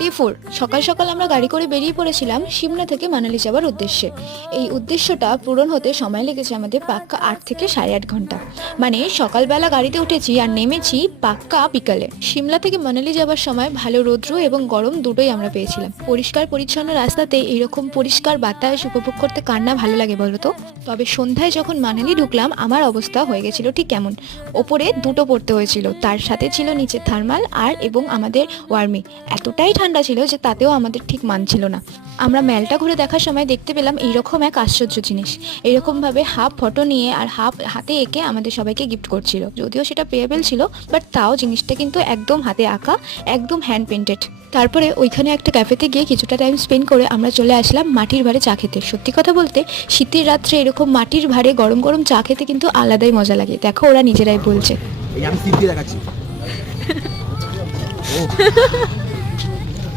Day 4 সকাল সকাল আমরা গাড়ি করে বেরিয়ে পড়েছিলাম সিমলা থেকে মানালি যাওয়ার উদ্দেশ্যে। এই উদ্দেশ্যটা পূরণ হতে সময় লেগেছে আমাদের পাক্কা 8 থেকে 8.5 ঘন্টা। মানে সকালবেলা গাড়িতে উঠেছি আর নেমেছি পাক্কা বিকালে। সিমলা থেকে মানালি যাওয়ার সময় ভালো রৌদ্র এবং গরম দুটোই আমরা পেয়েছিলাম। পরিষ্কার পরিচ্ছন্ন রাস্তাতে এইরকম পরিষ্কার বাতাস উপভোগ করতে কার না ভালো লাগে বলো তো। তবে সন্ধ্যায় যখন মানালি ঢুকলাম আমার অবস্থা হয়ে গেছিল ঠিক কেমন। ওপরে দুটো পড়তে হয়েছিল, তার সাথে ছিল নিচে থার্মাল আর এবং আমাদের ওয়ার্মি। এতটাই ঠান্ডা ছিল যে তাতেও আমাদের ঠিক মানছিল না। আমরা মেলটা ঘুরে দেখার সময় দেখতে পেলাম এইরকম এক আশ্চর্য জিনিস। এরকমভাবে হাফ ফটো নিয়ে আর হাফ হাতে এঁকে আমাদের সবাইকে গিফট করছিল। যদিও সেটা পেয়েবেল ছিল, বাট তাও জিনিসটা কিন্তু একদম হাতে আঁকা, একদম হ্যান্ড পেন্টেড। তারপরে ওইখানে একটা ক্যাফেতে গিয়ে কিছুটা টাইম স্পেন্ড করে আমরা চলে আসলাম মাটির ভাঁড়ে চা খেতে। সত্যি কথা বলতে শীতের রাত্রে এরকম মাটির ভাঁড়ে গরম গরম চা খেতে কিন্তু আলাদাই মজা লাগে। দেখো ওরা নিজেরাই বলছে। এই আমি সিট দিয়ে দেখাচ্ছি। ও